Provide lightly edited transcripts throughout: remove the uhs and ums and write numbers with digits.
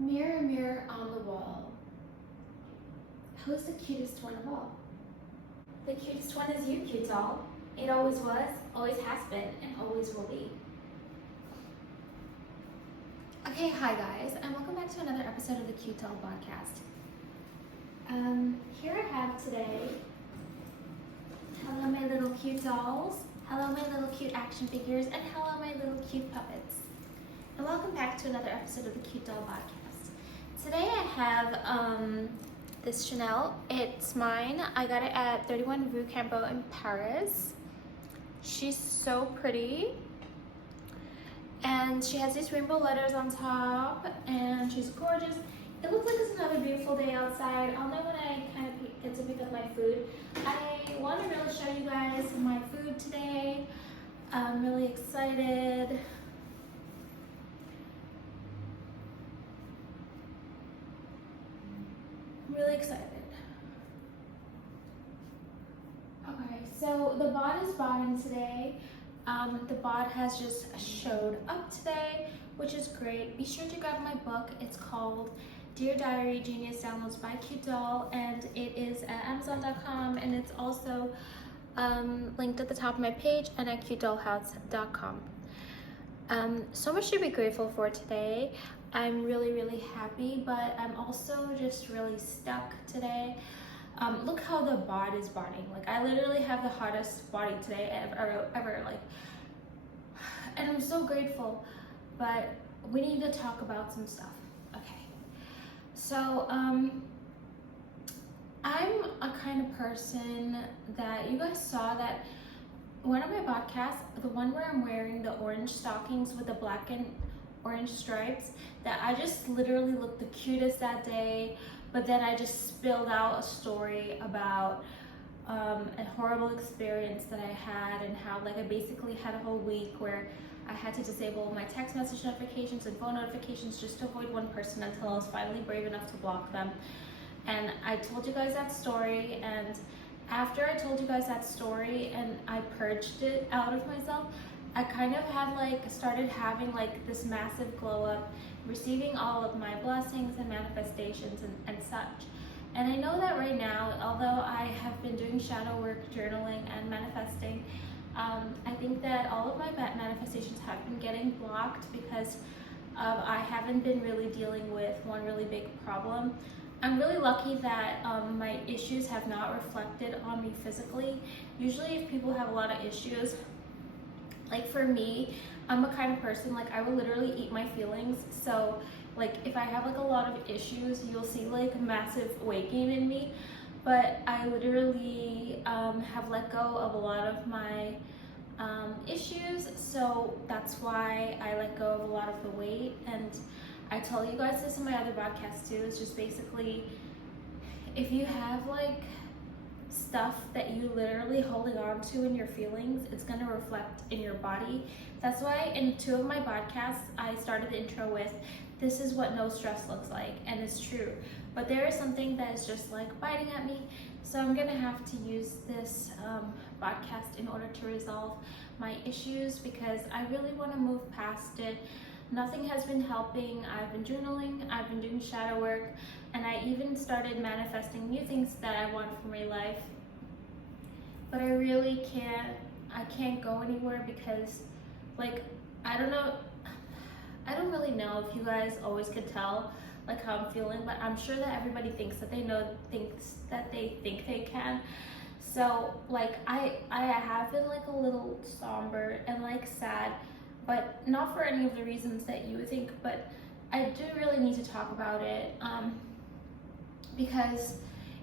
Mirror, mirror on the wall, who's the cutest one of all? The cutest one is you, cute doll. It always was, always has been, and always will be. Okay, hi guys, and welcome back to another episode of the Cute Doll Podcast. Here I have today, hello my little cute dolls, hello my little cute action figures, and hello my little cute puppets. And welcome back to another episode of the Cute Doll Podcast. Today I have this Chanel. It's mine. I got it at 31 Rue Cambon in Paris. She's so pretty. And she has these rainbow letters on top, and she's gorgeous. It looks like it's another beautiful day outside. I'll know when I kind of get to pick up my food. I want to really show you guys my food today. I'm really excited. Really excited. Okay, so the bot is botting today. The bot has just showed up today, which is great. Be sure to grab my book. It's called Dear Diary Genius Downloads by Cute Doll, and it is at Amazon.com, and it's also linked at the top of my page and at cutedollhouse.com. So much to be grateful for today. I'm really, really happy, but I'm also just really stuck today. Look how the bot is botting. Like, I literally have the hottest body today ever. Like, and I'm so grateful, but we need to talk about some stuff. Okay, so I'm a kind of person that you guys saw that one of my podcasts, the one where I'm wearing the orange stockings with the black and orange stripes, that I just literally looked the cutest that day. But then I just spilled out a story about a horrible experience that I had, and how like I basically had a whole week where I had to disable my text message notifications and phone notifications just to avoid one person until I was finally brave enough to block them. And I told you guys that story, and after I told you guys that story and I purged it out of myself, I kind of had started having this massive glow up, receiving all of my blessings and manifestations and such. And I know that right now, although I have been doing shadow work, journaling, and manifesting, I think that all of my manifestations have been getting blocked because I haven't been really dealing with one really big problem. I'm really lucky that my issues have not reflected on me physically. Usually if people have a lot of issues, like for me, I'm a kind of person, I will literally eat my feelings. So if I have a lot of issues, you'll see massive weight gain in me. But I literally have let go of a lot of my issues. So that's why I let go of a lot of the weight. And I tell you guys this in my other podcasts too. It's just basically, if you have stuff that you literally holding on to in your feelings, it's going to reflect in your body. That's why in 2 of my podcasts, I started the intro with, this is what no stress looks like, and it's true. But there is something that is just biting at me, so I'm going to have to use this podcast in order to resolve my issues, because I really want to move past it. Nothing has been helping. I've been journaling, I've been doing shadow work, and I even started manifesting new things that I want for my life. But I really can't go anywhere because I don't know, I don't really know if you guys always could tell how I'm feeling, but I'm sure that everybody thinks that they think they can. So I have been a little somber and sad, but not for any of the reasons that you would think, but I do really need to talk about it because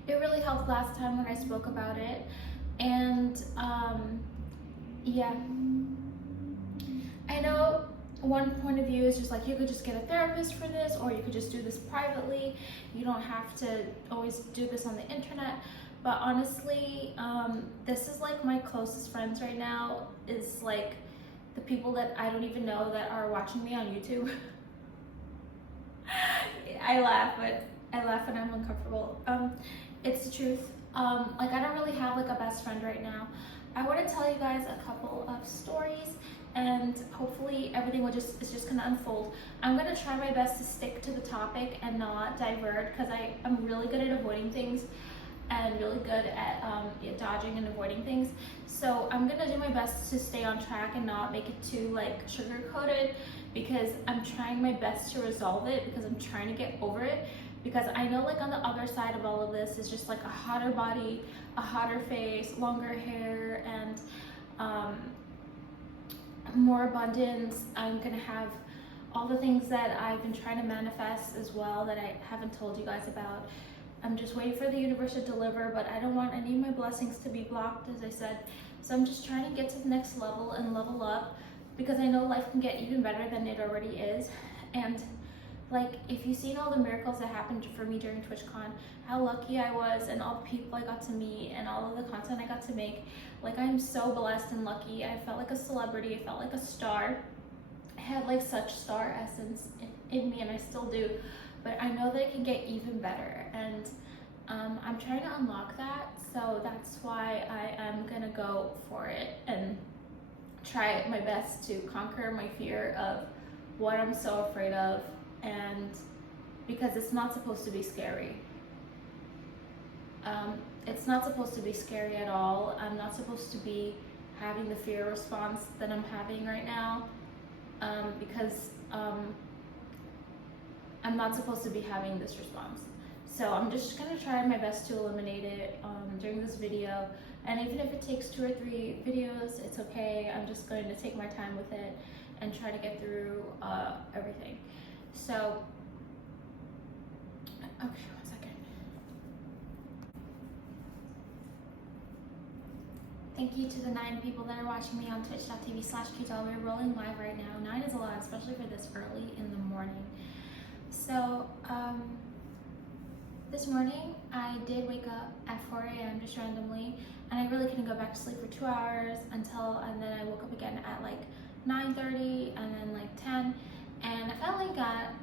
it really helped last time when I spoke about it. And yeah, I know one point of view is just you could just get a therapist for this, or you could just do this privately. You don't have to always do this on the internet. But honestly, this is my closest friends right now, is the people that I don't even know that are watching me on YouTube. I laugh when I'm uncomfortable. It's the truth. I don't really have a best friend right now. I want to tell you guys a couple of stories, and and hopefully everything is just gonna unfold. I'm gonna try my best to stick to the topic and not divert, because I'm really good at avoiding things and really good at dodging and avoiding things. So I'm gonna do my best to stay on track and not make it too like sugar coated, because I'm trying my best to resolve it, because I'm trying to get over it. Because I know like on the other side of all of this is just like a hotter body, a hotter face, longer hair, and more abundance. I'm gonna have all the things that I've been trying to manifest as well that I haven't told you guys about. I'm just waiting for the universe to deliver, but I don't want any of my blessings to be blocked, as I said. So I'm just trying to get to the next level and level up, because I know life can get even better than it already is. And like, if you've seen all the miracles that happened for me during TwitchCon, how lucky I was, and all the people I got to meet, and all of the content I got to make, like, I'm so blessed and lucky. I felt like a celebrity. I felt like a star. I had like such star essence in me, and I still do. But I know that it can get even better, and I'm trying to unlock that. So that's why I am gonna go for it and try my best to conquer my fear of what I'm so afraid of. And because it's not supposed to be scary. It's not supposed to be scary at all. I'm not supposed to be having the fear response that I'm having right now, because I'm not supposed to be having this response. So I'm just gonna try my best to eliminate it during this video. And even if it takes 2 or 3 videos, it's okay. I'm just going to take my time with it and try to get through everything. So, okay, 1 second. Thank you to the 9 people that are watching me on twitch.tv/QTell. We're rolling live right now. 9 is a lot, especially for this early in the morning. So, this morning I did wake up at 4 a.m. just randomly, and I really couldn't go back to sleep for 2 hours and then I woke up again at like 9:30 and then like 10, and I finally got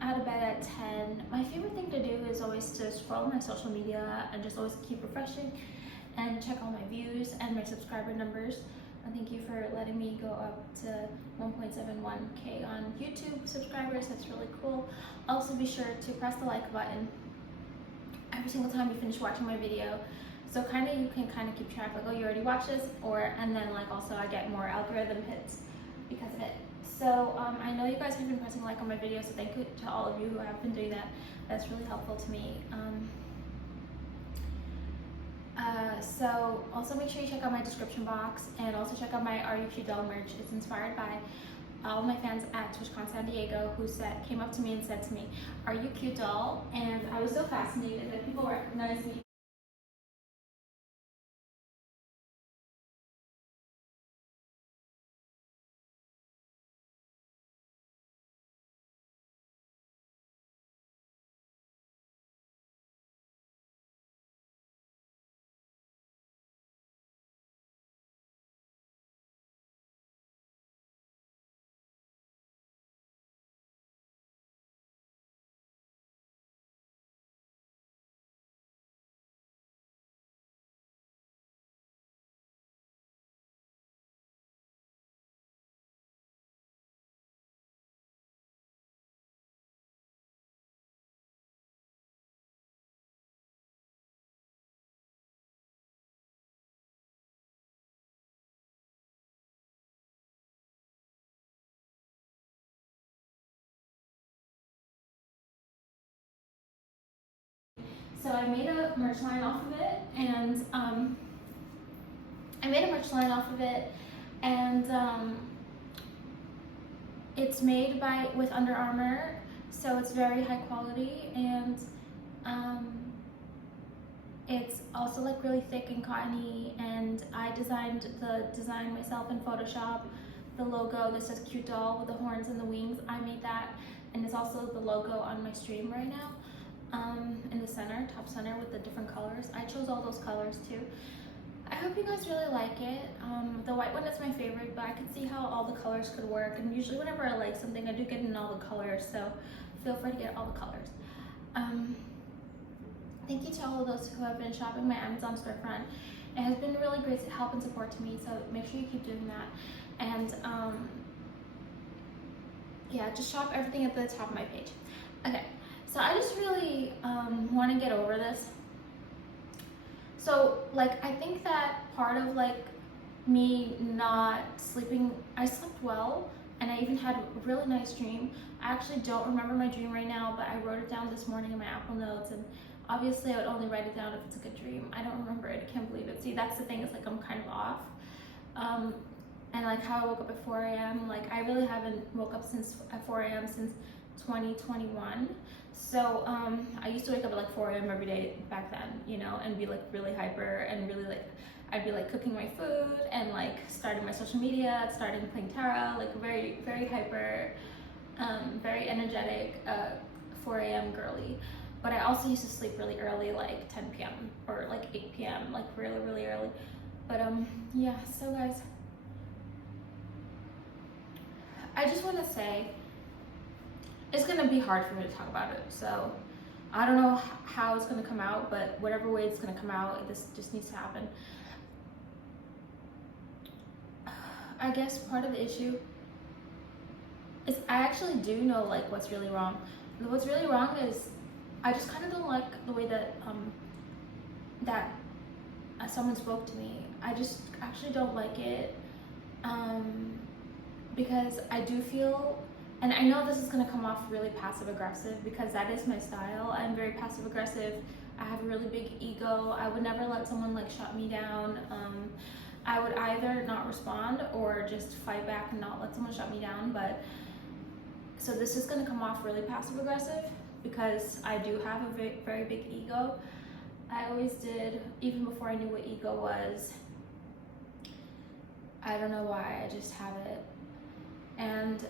out of bed at 10. My favorite thing to do is always to scroll my social media and just always keep refreshing and check all my views and my subscriber numbers. And thank you for letting me go up to 1.71k on YouTube subscribers. That's really cool. Also, be sure to press the like button every single time you finish watching my video, so you can keep track, like, oh, you already watched this, and then like also I get more algorithm hits because of it. So I know you guys have been pressing like on my videos, so thank you to all of you who have been doing that. That's really helpful to me. So also make sure you check out my description box, and also check out my Are You Cute Doll merch. It's inspired by all my fans at TwitchCon San Diego who came up to me and said to me, "Are you cute doll?" And I was so fascinated that people recognize me. So I made a merch line off of it, and it's made with Under Armour, so it's very high quality, and it's also like really thick and cottony, and I designed the design myself in Photoshop. The logo that says cute doll with the horns and the wings, I made that, and it's also the logo on my stream right now. In the center, top center, with the different colors. I chose all those colors too. I hope you guys really like it. The white one is my favorite, but I can see how all the colors could work, and usually whenever I like something, I do get in all the colors, so feel free to get all the colors. Thank you to all of those who have been shopping my Amazon storefront. It has been really great help and support to me, so make sure you keep doing that. And yeah, just shop everything at the top of my page. Okay, so I just really want to get over this. So like, I think that part of like me not sleeping, I slept well, and I even had a really nice dream. I actually don't remember my dream right now, but I wrote it down this morning in my Apple Notes, and obviously I would only write it down if it's a good dream. I don't remember it, I can't believe it. See, that's the thing, is like I'm kind of off. And like how I woke up at 4 a.m., like I really haven't woke up at 4 a.m. since 2021. So I used to wake up at like 4 a.m. every day back then, you know, and be like really hyper, and really like, I'd be like cooking my food and like starting my social media, starting playing tarot, like very, very hyper, very energetic, 4 a.m. girly. But I also used to sleep really early, like 10 p.m. or like 8 p.m., like really, really early. But yeah, so guys, I just want to say, it's gonna be hard for me to talk about it. So I don't know how it's gonna come out, but whatever way it's gonna come out, this just needs to happen. I guess part of the issue is I actually do know like what's really wrong. What's really wrong is I just kind of don't like the way that someone spoke to me. I just actually don't like it, because I do feel, and I know this is gonna come off really passive aggressive because that is my style. I'm very passive aggressive. I have a really big ego. I would never let someone like shut me down. I would either not respond or just fight back and not let someone shut me down. But so this is gonna come off really passive aggressive because I do have a very, very big ego. I always did, even before I knew what ego was. I don't know why, I just have it. And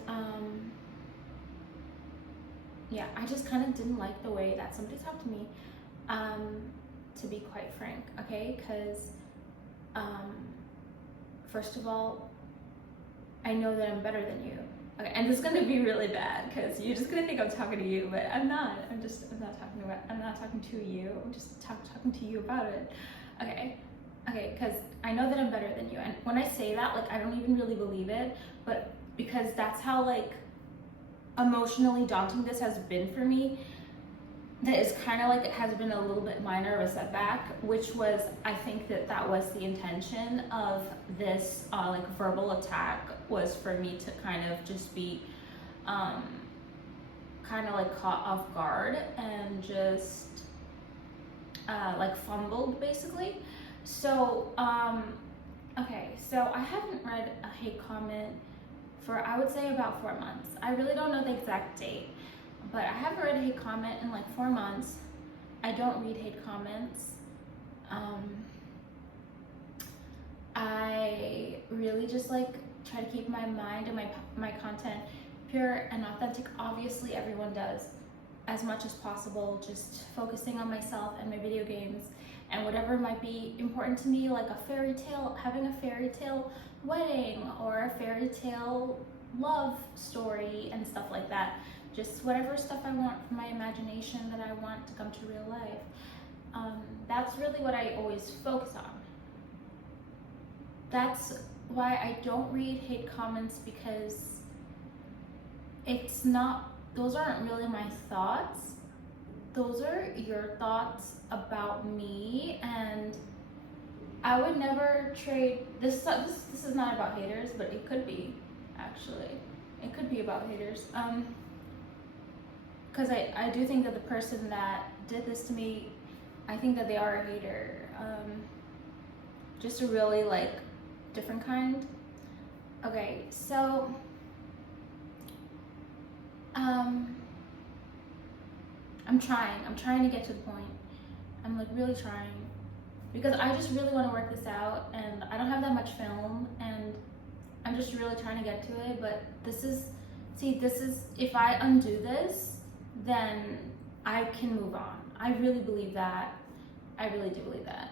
yeah, I just kind of didn't like the way that somebody talked to me, to be quite frank, okay? Because first of all, I know that I'm better than you. Okay, and this is gonna be really bad because you're just gonna think I'm talking to you, but I'm not. I'm not talking to you. I'm just talking to you about it. Okay, because I know that I'm better than you, and when I say that, like I don't even really believe it, but because that's how like emotionally daunting this has been for me, that is kind of like it has been a little bit minor of a setback, which was, I think that was the intention of this like verbal attack, was for me to kind of just be kind of like caught off guard and just like fumbled basically. So okay, so I haven't read a hate comment for, I would say, about 4 months. I really don't know the exact date, but I haven't read a hate comment in like 4 months. I don't read hate comments. I really just like try to keep my mind and my content pure and authentic. Obviously everyone does, as much as possible, just focusing on myself and my video games and whatever might be important to me, like a fairy tale, having a fairy tale wedding or a fairy tale love story and stuff like that. Just whatever stuff I want from my imagination that I want to come to real life. That's really what I always focus on. That's why I don't read hate comments, because it's not, those aren't really my thoughts. Those are your thoughts about me, and I would never trade this. This is not about haters, but it could be, actually. It could be about haters. Because I do think that the person that did this to me, I think that they are a hater. Just a really like different kind. Okay, so I'm trying to get to the point. I'm like really trying, because I just really want to work this out, and I don't have that much film, and I'm just really trying to get to it. But this is, if I undo this, then I can move on. I really believe that. I really do believe that.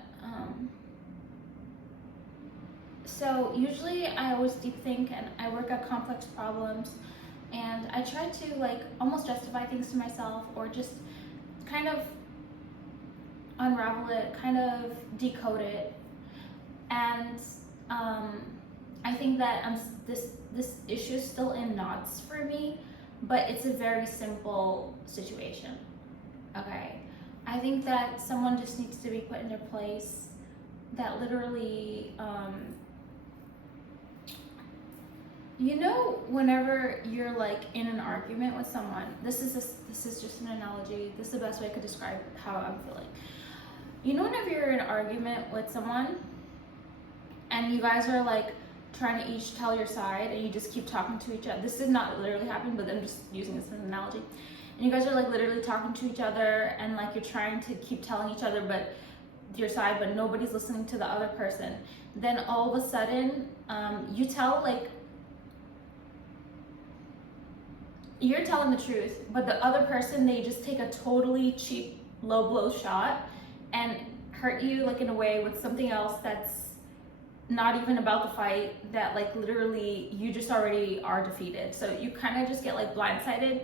So usually I always deep think and I work out complex problems, and I try to like almost justify things to myself, or just kind of unravel it, kind of decode it. And I think that this issue is still in knots for me, but it's a very simple situation. Okay, I think that someone just needs to be put in their place. That literally, you know, whenever you're like in an argument with someone, this is just an analogy. This is the best way I could describe how I'm feeling. You know, whenever you're in an argument with someone, and you guys are like trying to each tell your side, and you just keep talking to each other. This did not literally happen, but I'm just using this as an analogy. And you guys are like literally talking to each other, and like you're trying to keep telling each other, but your side, but nobody's listening to the other person. Then all of a sudden, you tell like you're telling the truth, but the other person, they just take a totally cheap low blow shot and hurt you like in a way with something else that's not even about the fight, that like literally you just already are defeated. So you kind of just get like blindsided.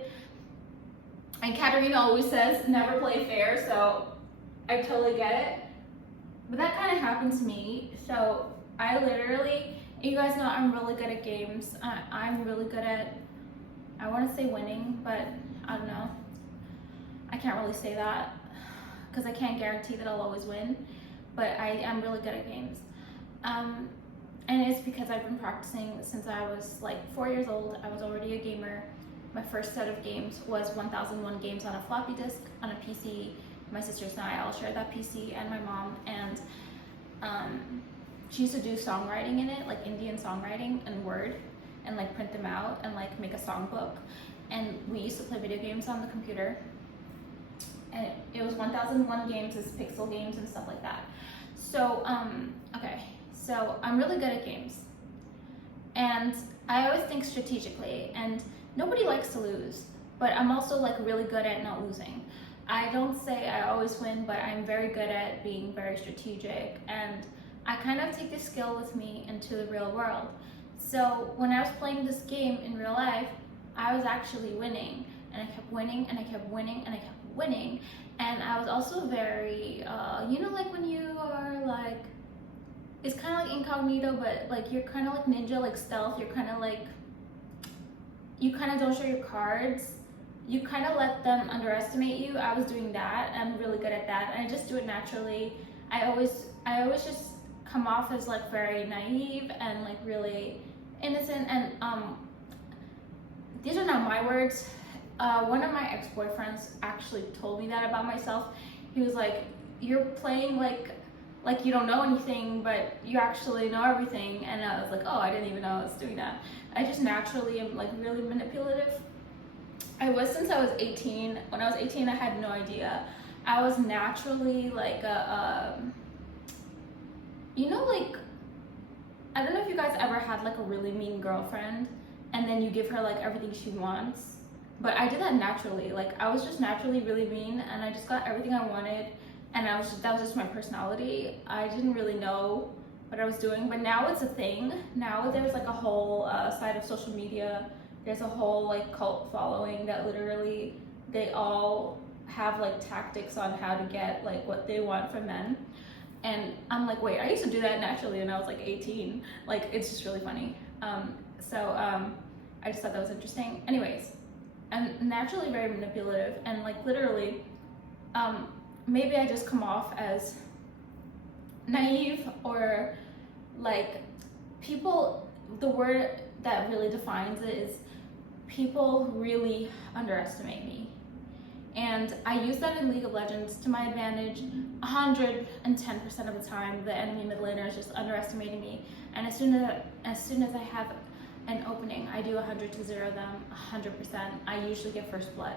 And Katerina always says never play fair, so I totally get it. But that kind of happened to me. So I literally, you guys know I'm really good at games. I'm really good at, I want to say winning, but I don't know. I can't really say that because I can't guarantee that I'll always win, but I am really good at games. And it's because I've been practicing since I was like 4 years old. I was already a gamer. My first set of games was 1001 games on a floppy disk on a PC. My sisters and I all shared that PC, and my mom, and she used to do songwriting in it, like Indian songwriting and Word, and like print them out and like make a songbook. And we used to play video games on the computer. And it was 1001 games as pixel games and stuff like that. So, okay, so I'm really good at games. And I always think strategically, and nobody likes to lose, but I'm also like really good at not losing. I don't say I always win, but I'm very good at being very strategic, and I kind of take this skill with me into the real world. So when I was playing this game in real life, I was actually winning, and I kept winning, and I kept winning, and I kept winning. And I was also very, you know, like when you are like, it's kind of like incognito, but like you're kind of like ninja, like stealth. You're kind of like, you kind of don't show your cards. You kind of let them underestimate you. I was doing that. I'm really good at that, and I just do it naturally. I always just come off as like very naive and like really innocent. And these are not my words. One of my ex-boyfriends actually told me that about myself. He was like, "You're playing like you don't know anything, but you actually know everything." And I was like, "Oh, I didn't even know I was doing that." I just naturally am like really manipulative. I was since I was 18. When I was 18, I had no idea. I was naturally like you know, like, I don't know if you guys ever had like a really mean girlfriend and then you give her like everything she wants, but I did that naturally. Like I was just naturally really mean, and I just got everything I wanted, and that was just my personality. I didn't really know what I was doing, but now it's a thing. Now there's like a whole side of social media. There's a whole like cult following that literally they all have like tactics on how to get like what they want from men. And I'm like, wait, I used to do that naturally when I was like 18. Like, it's just really funny. I just thought that was interesting. Anyways, I'm naturally very manipulative, and like literally, maybe I just come off as naive, or like people, the word that really defines it is people really underestimate me. And I use that in League of Legends to my advantage 110% of the time. The enemy mid laner is just underestimating me. And as soon as I have an opening, I do 100 to 0 them, 100%. I usually get first blood.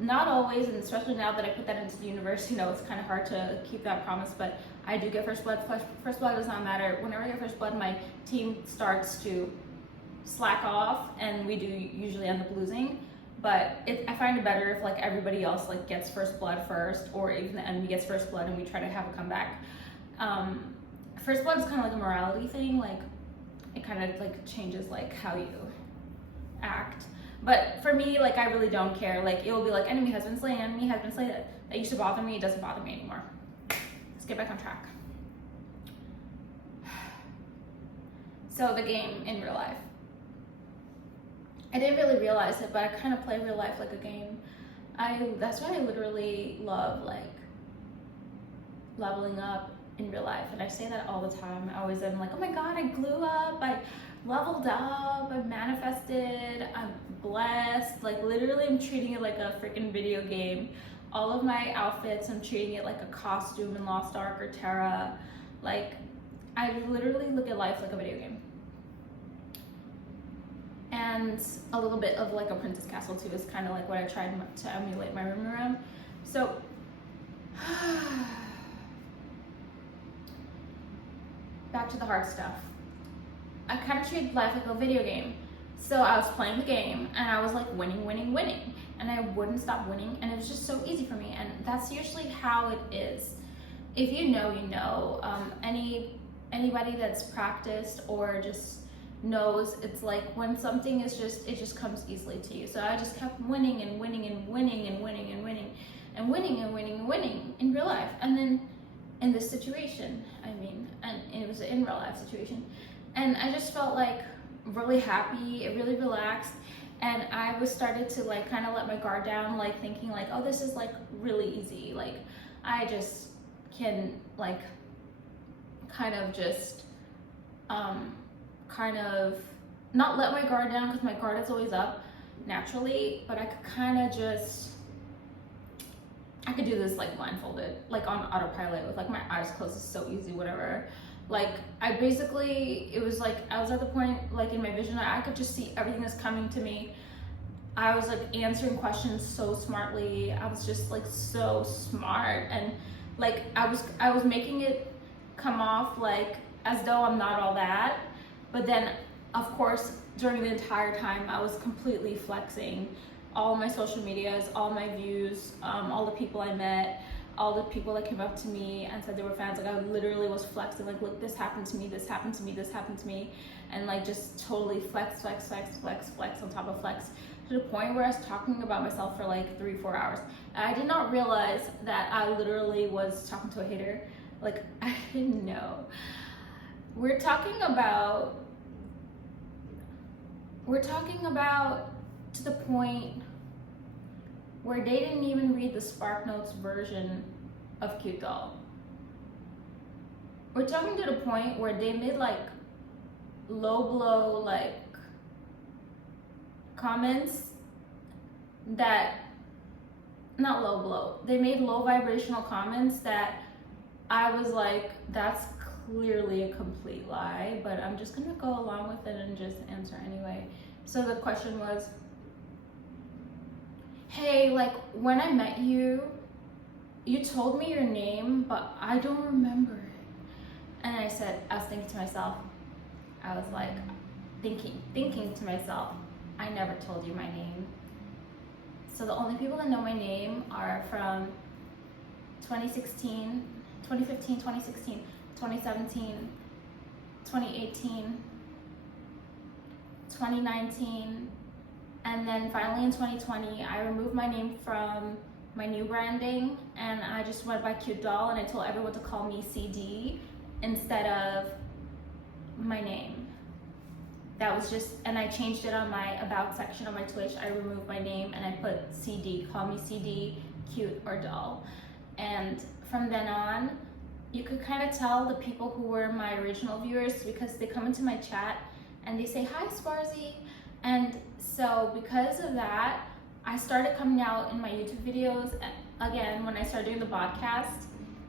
Not always, and especially now that I put that into the universe, you know, it's kind of hard to keep that promise, but I do get first blood. First blood does not matter. Whenever I get first blood, my team starts to slack off, and we do usually end up losing. But I find it better if like everybody else like gets first blood first, or even the enemy gets first blood and we try to have a comeback. First blood is kind of like a morality thing. Like it kind of like changes like how you act. But for me, like I really don't care. Like it will be like enemy has been slain, enemy has been slain. That used to bother me. It doesn't bother me anymore. Let's get back on track. So the game in real life. I didn't really realize it, but I kind of play real life like a game. That's why I literally love like leveling up in real life, and I say that all the time. I always am like, oh my god, I grew up, I leveled up, I manifested, I'm blessed. Like literally I'm treating it like a freaking video game. All of my outfits, I'm treating it like a costume in Lost Ark or Terra. Like I literally look at life like a video game. And a little bit of like a Princess Castle too is kind of like what I tried to emulate my room around. So back to the hard stuff. I kind of treated life like a video game. So I was playing the game and I was like winning, and I wouldn't stop winning, and it was just so easy for me. And that's usually how it is. If you know, you know. Anybody that's practiced or just knows, it's like when something is just, it just comes easily to you. So I just kept winning in real life. And then in this situation, and it was an in real life situation, and I just felt like really happy, really relaxed, and I was started to like kind of let my guard down, like thinking like, oh, this is like really easy, like I just can like kind of just kind of not let my guard down, because my guard is always up naturally, but I could kind of just, I could do this like blindfolded, like on autopilot with like my eyes closed. It's so easy, whatever. Like I basically, it was like I was at the point like in my vision I could just see everything that's coming to me. I was like answering questions so smartly. I was just like so smart, and like I was making it come off like as though I'm not all that. But then of course during the entire time I was completely flexing all my social medias, all my views, all the people I met, all the people that came up to me and said they were fans. Like I literally was flexing, like, look, this happened to me, this happened to me, this happened to me, and like just totally flex on top of flex, to the point where I was talking about myself for like 3-4 hours. And I did not realize that I literally was talking to a hater. Like I didn't know. We're talking about to the point where they didn't even read the SparkNotes version of Cute Doll. We're talking to the point where they made like low blow like comments that, not low blow, they made low vibrational comments that I was like, that's clearly a complete lie, but I'm just gonna go along with it and just answer anyway. So the question was, hey, like when I met you, you told me your name, but I don't remember it. And I was thinking to myself, I was like thinking to myself, I never told you my name. So the only people that know my name are from 2016, 2015, 2016, 2017, 2018, 2019, and then finally in 2020, I removed my name from my new branding, and I just went by Cute Doll, and I told everyone to call me CD instead of my name. That was just, and I changed it on my about section on my Twitch. I removed my name and I put CD, call me CD, Cute or Doll. And from then on, you could kind of tell the people who were my original viewers, because they come into my chat and they say, hi Sparzy. And so because of that, I started coming out in my YouTube videos again when I started doing the podcast,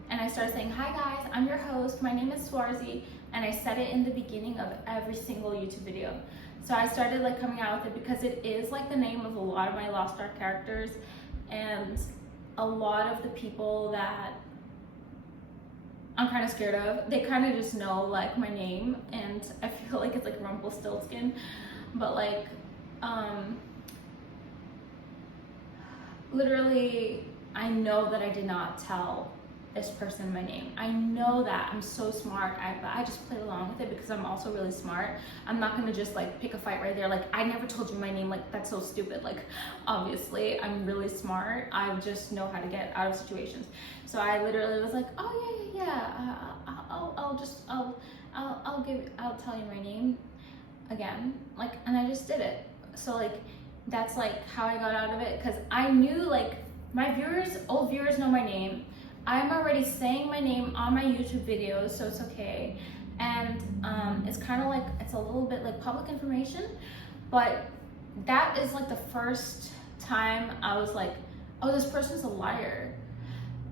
and I started saying, hi guys, I'm your host, my name is Swarzy, and I said it in the beginning of every single YouTube video. So I started like coming out with it because it is like the name of a lot of my Lost Ark characters, and a lot of the people that I'm kind of scared of, they kind of just know like my name, and I feel like it's like Rumpelstiltskin, but like literally I know that I did not tell this person my name. I know that. I'm so smart, but I just played along with it because I'm also really smart. I'm not gonna just like pick a fight right there, like I never told you my name, like that's so stupid. Like obviously I'm really smart, I just know how to get out of situations. So I literally was like, oh yeah, I'll tell you my name again, like, and I just did it. So like, that's like how I got out of it, because I knew like my old viewers know my name. I'm already saying my name on my YouTube videos, so it's okay. And it's kind of like, it's a little bit like public information, but that is like the first time I was like, oh, this person's a liar.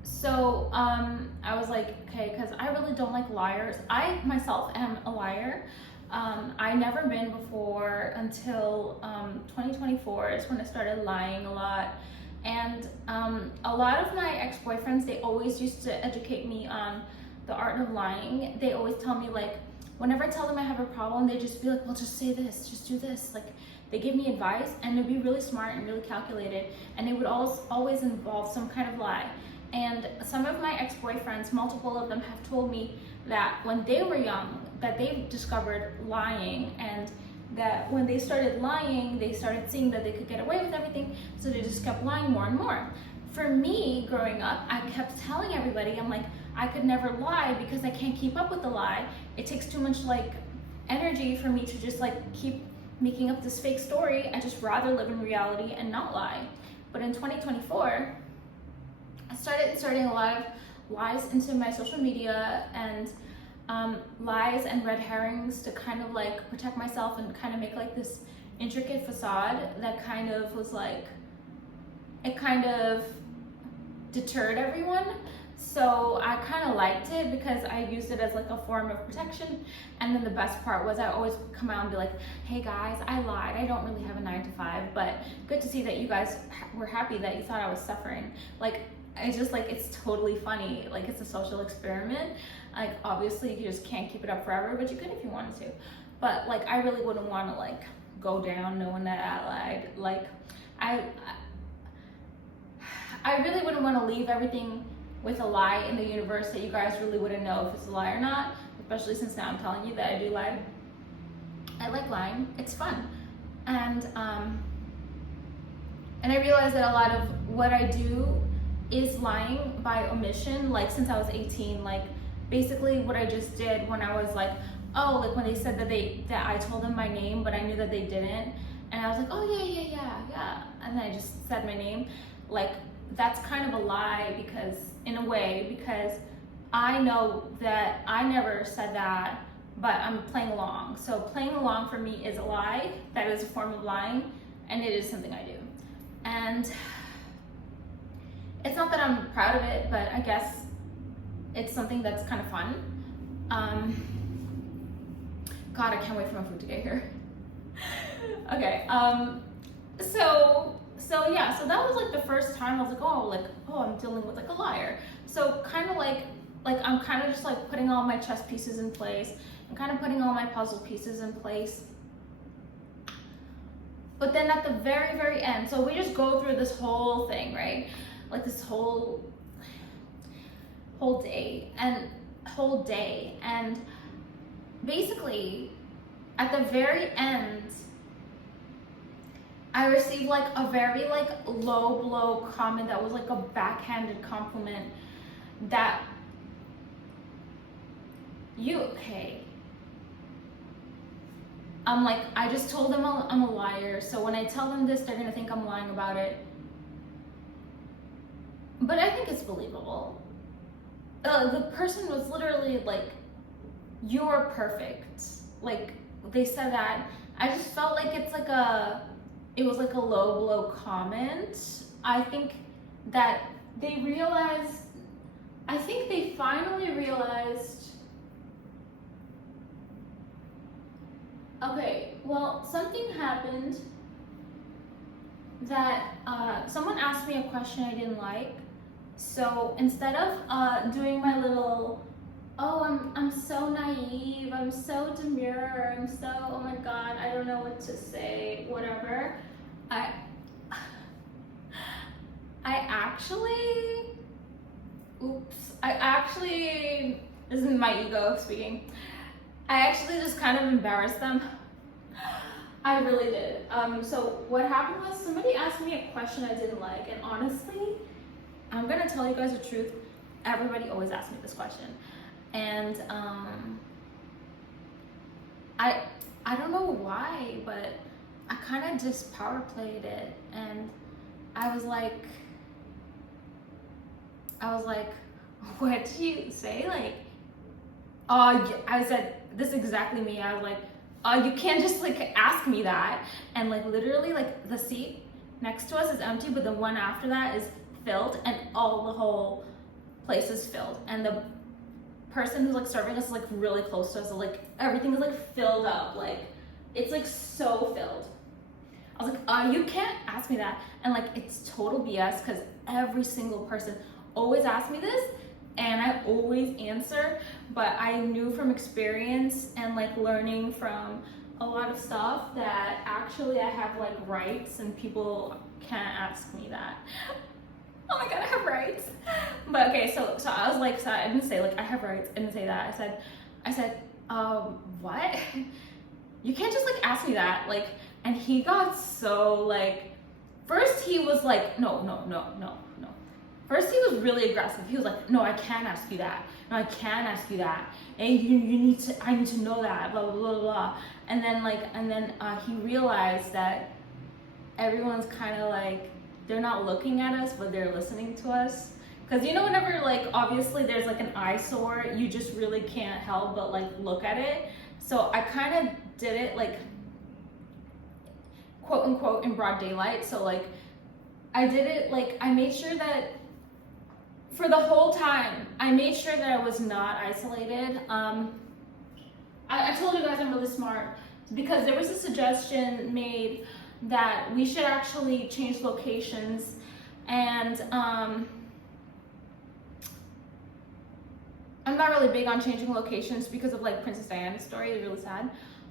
So I was like, okay, because I really don't like liars. I myself am a liar. I never been before until 2024 is when I started lying a lot. And a lot of my ex-boyfriends, they always used to educate me on the art of lying. They always tell me, like, whenever I tell them I have a problem, they just be like, well, just say this, just do this. Like, they give me advice, and it'd be really smart and really calculated, and it would always involve some kind of lie. And some of my ex-boyfriends, multiple of them, have told me that when they were young, that they discovered lying, and that when they started lying, they started seeing that they could get away with everything, so they just kept lying more and more. For me, growing up, I kept telling everybody, I'm like, I could never lie because I can't keep up with the lie. It takes too much like energy for me to just like keep making up this fake story. I just rather live in reality and not lie. But in 2024, I started inserting a lot of lies into my social media, and lies and red herrings to kind of like protect myself and kind of make like this intricate facade that kind of was like, it kind of deterred everyone. So I kind of liked it because I used it as like a form of protection. And then the best part was I always come out and be like, hey guys, I lied. I don't really have a 9-to-5, but good to see that you guys were happy that you thought I was suffering. Like, I just like, it's totally funny. Like, it's a social experiment. Like, obviously you just can't keep it up forever, but you could if you wanted to. But like, I really wouldn't want to like go down knowing that I lied. Like, I really wouldn't want to leave everything with a lie in the universe that you guys really wouldn't know if it's a lie or not, especially since now I'm telling you that I do lie. I like lying, it's fun. And I realized that a lot of what I do is lying by omission. Like, since I was 18, like basically what I just did when I was like, oh, like when they said that I told them my name, but I knew that they didn't. And I was like, oh yeah. And then I just said my name. Like, that's kind of a lie, because in a way, because I know that I never said that, but I'm playing along. So playing along for me is a lie. That is a form of lying, and it is something I do. And it's not that I'm proud of it, but I guess it's something that's kind of fun. God, I can't wait for my food to get here. Okay, so yeah, so that was like the first time I was like, oh, I'm dealing with like a liar. So kind of like I'm kind of just like putting all my chess pieces in place. I'm kind of putting all my puzzle pieces in place. But then at the very, very end, so we just go through this whole thing, right? Like this whole day, and basically at the very end, I received like a very like low blow comment that was like a backhanded compliment that I'm like, I just told them I'm a liar, so when I tell them this, they're gonna think I'm lying about it. But I think it's believable. The person was literally like, you're perfect. Like, they said that. I just felt like it was like a low blow comment. I think that they finally realized, okay, well, something happened that someone asked me a question I didn't like. So instead of doing my little, oh, I'm so naive, I'm so demure, I'm so, oh my God, I don't know what to say, whatever, I actually, this is my ego speaking, I actually just kind of embarrassed them. I really did. So what happened was, somebody asked me a question I didn't like, and honestly, I'm gonna tell you guys the truth, everybody always asks me this question. And I don't know why, but I kind of just power played it, and I was like, what did you say? Like, I said, this is exactly me. I was like, you can't just like ask me that. And like literally like the seat next to us is empty, but the one after that is filled, and all the whole place is filled. And the person who's like serving us is like really close to us, so like everything is like filled up, like it's like so filled. I was like, you can't ask me that. And like it's total BS, because every single person always asks me this, and I always answer. But I knew from experience and like learning from a lot of stuff that actually I have like rights, and people can't ask me that. Oh my god, I have rights. But okay, so I was like, so I didn't say like I have rights. I didn't say that. I said, what? You can't just like ask me that. Like, and he got so like, first he was like, no. First he was really aggressive. He was like, no, I can't ask you that. No, I can't ask you that. And you need to, I need to know that, blah, blah, blah, blah. And then he realized that everyone's kind of like, they're not looking at us, but they're listening to us. Because you know, whenever like, obviously there's like an eyesore, you just really can't help but like look at it. So I kind of did it like, quote unquote, in broad daylight. So like, I did it like, I made sure that for the whole time, I made sure that I was not isolated. I told you guys I'm really smart, because there was a suggestion made that we should actually change locations, and I'm not really big on changing locations because of like Princess Diana's story. It's really sad.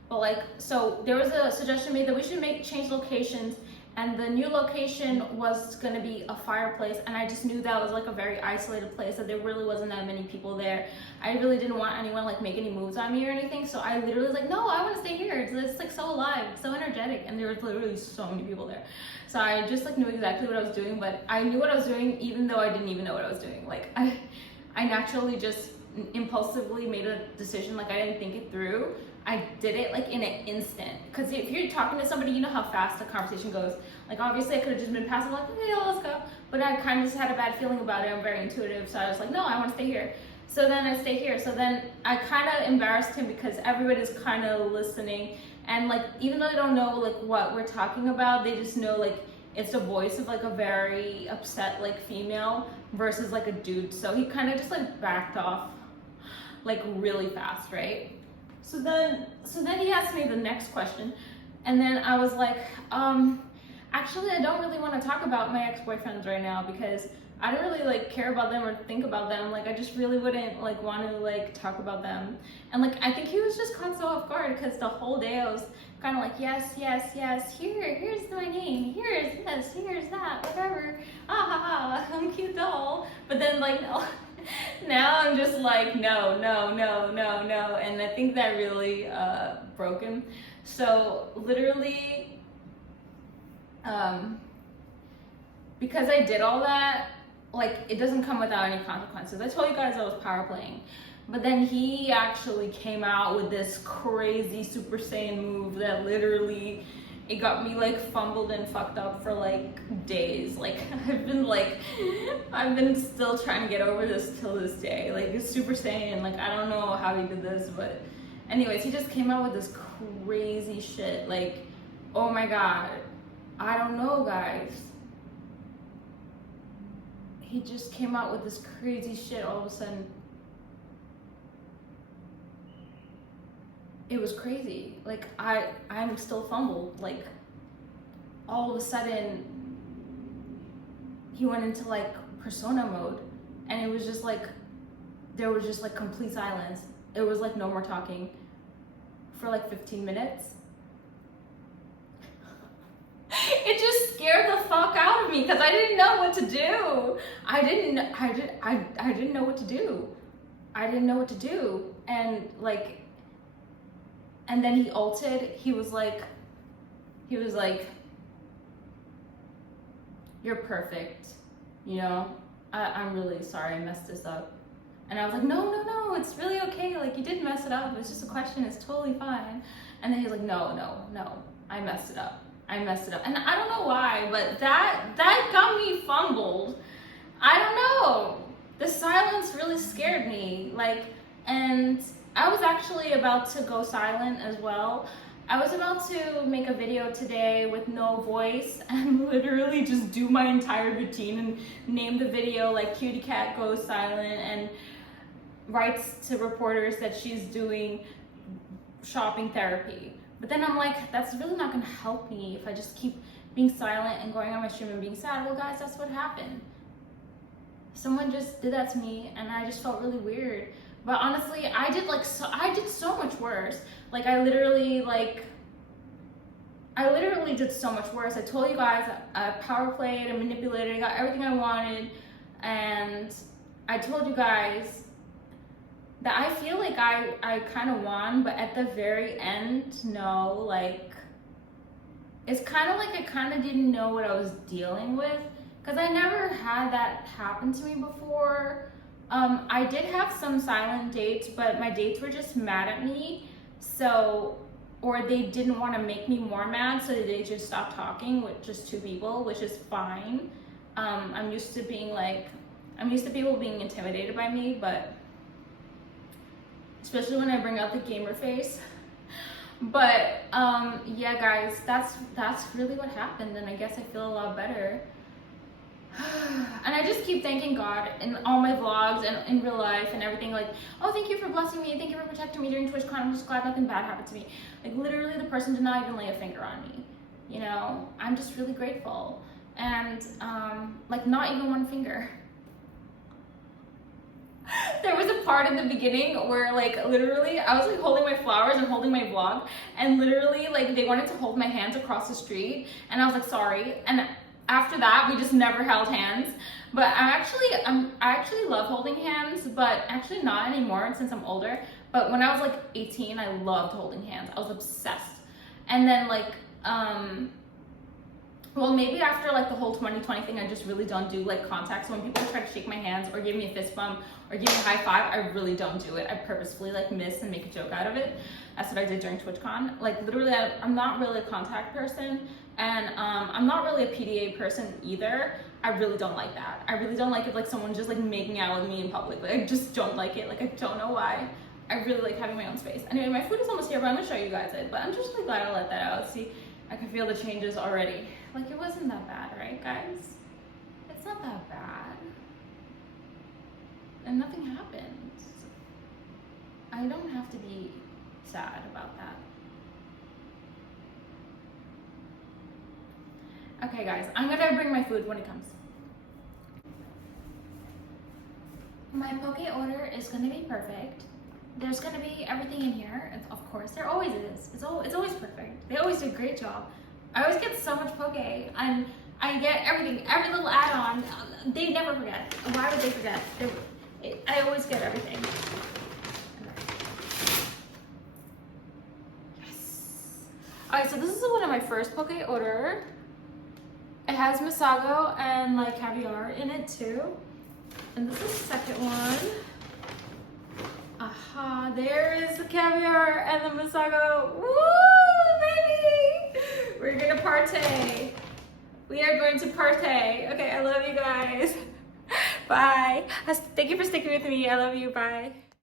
But like, so there was a suggestion made that we should change locations, and the new location was gonna be a fireplace, and I just knew that was like a very isolated place, that there really wasn't that many people there. I really didn't want anyone like make any moves on me or anything, so I literally was like, no, I want to stay here. It's like so alive, it's so energetic, and there was literally so many people there. So I just like knew exactly what I was doing, but I knew what I was doing even though I didn't even know what I was doing. Like I naturally just impulsively made a decision, like I didn't think it through. I did it like in an instant, because if you're talking to somebody, you know how fast the conversation goes. Like obviously I could have just been passive, like, okay, let's go, but I kind of just had a bad feeling about it. I'm very intuitive, so I was like, no, I want to stay here. So then I stay here. So then I kind of embarrassed him, because everybody's kind of listening, and like even though they don't know like what we're talking about, they just know like it's the voice of like a very upset like female versus like a dude. So he kind of just like backed off like really fast, right? So then he asked me the next question, and then I was like, actually I don't really want to talk about my ex-boyfriends right now, because I don't really like care about them or think about them. Like I just really wouldn't like want to like talk about them. And like I think he was just caught so off guard, because the whole day I was kind of like, yes, here's my name, here's this, here's that, whatever, I'm cute doll. But then like no. Now I'm just like, no. And I think that really broke him. So literally, because I did all that, like it doesn't come without any consequences. I told you guys I was power playing. But then he actually came out with this crazy Super Saiyan move that literally, it got me like fumbled and fucked up for like days. Like I've been still trying to get over this till this day. Like it's Super Saiyan, like I don't know how he did this, but anyways, he just came out with this crazy shit. Like, oh my god, I don't know guys. He just came out with this crazy shit all of a sudden. It was crazy. Like I'm still fumbled. Like all of a sudden he went into like persona mode, and it was just like there was just like complete silence. It was like no more talking for like 15 minutes. It just scared the fuck out of me, because I didn't know what to do. I didn't know what to do. I didn't know what to do. And like, and then he ulted. He was like, you're perfect, you know, I'm really sorry I messed this up. And I was like, no, it's really okay. Like you didn't mess it up. It's just a question. It's totally fine. And then he's like, no, I messed it up. And I don't know why, but that got me fumbled. I don't know. The silence really scared me. Like, and I was actually about to go silent as well. I was about to make a video today with no voice and literally just do my entire routine and name the video like Cutie Cat Goes Silent and writes to reporters that she's doing shopping therapy. But then I'm like, that's really not gonna help me if I just keep being silent and going on my stream and being sad. Well, guys, that's what happened. Someone just did that to me and I just felt really weird. But honestly, I did so much worse. Like I literally did so much worse. I told you guys I power played and manipulated, I got everything I wanted, and I told you guys that I feel like I kind of won, but at the very end, no, like, it's kind of like I kind of didn't know what I was dealing with, because I never had that happen to me before. I did have some silent dates, but my dates were just mad at me, or they didn't want to make me more mad, so they just stopped talking with just 2 people, which is fine. I'm used to people being intimidated by me, but especially when I bring out the gamer face. But yeah, guys, that's really what happened, and I guess I feel a lot better. And I just keep thanking God in all my vlogs and in real life and everything, like, oh, thank you for blessing me, thank you for protecting me during TwitchCon, I'm just glad nothing bad happened to me. Like, literally, the person did not even lay a finger on me, you know? I'm just really grateful. And like, not even one finger. There was a part in the beginning where, like, literally I was like holding my flowers and holding my vlog, and literally, like, they wanted to hold my hands across the street, and I was like, sorry. And after that, we just never held hands. But I actually love holding hands, but actually not anymore since I'm older. But when I was like 18, I loved holding hands. I was obsessed. And then like, well, maybe after like the whole 2020 thing, I just really don't do like contact. So when people try to shake my hands or give me a fist bump or give me a high five, I really don't do it. I purposefully like miss and make a joke out of it. That's what I did during TwitchCon. Like, literally, I'm not really a contact person, and I'm not really a PDA person either. I really don't like that. I really don't like it, like someone just like making out with me in public. Like, I just don't like it. Like, I don't know why. I really like having my own space. Anyway, my food is almost here, but I'm gonna show you guys it. But I'm just really glad I let that out. See, I can feel the changes already. Like, it wasn't that bad, right, guys? It's not that bad. And nothing happened. I don't have to be sad about that. Okay, guys, I'm gonna bring my food when it comes. My poke order is gonna be perfect. There's gonna be everything in here, of course. There always is. It's always perfect. They always do a great job. I always get so much poke, and I get everything, every little add-on. They never forget. Why would they forget? I always get everything. Yes. Alright, so this is one of my first poke order. It has Masago and like caviar in it too. And this is the second one. Aha, there is the caviar and the Masago. Woo, baby! We're gonna partay. We are going to partay. Okay, I love you guys. Bye. Thank you for sticking with me. I love you. Bye.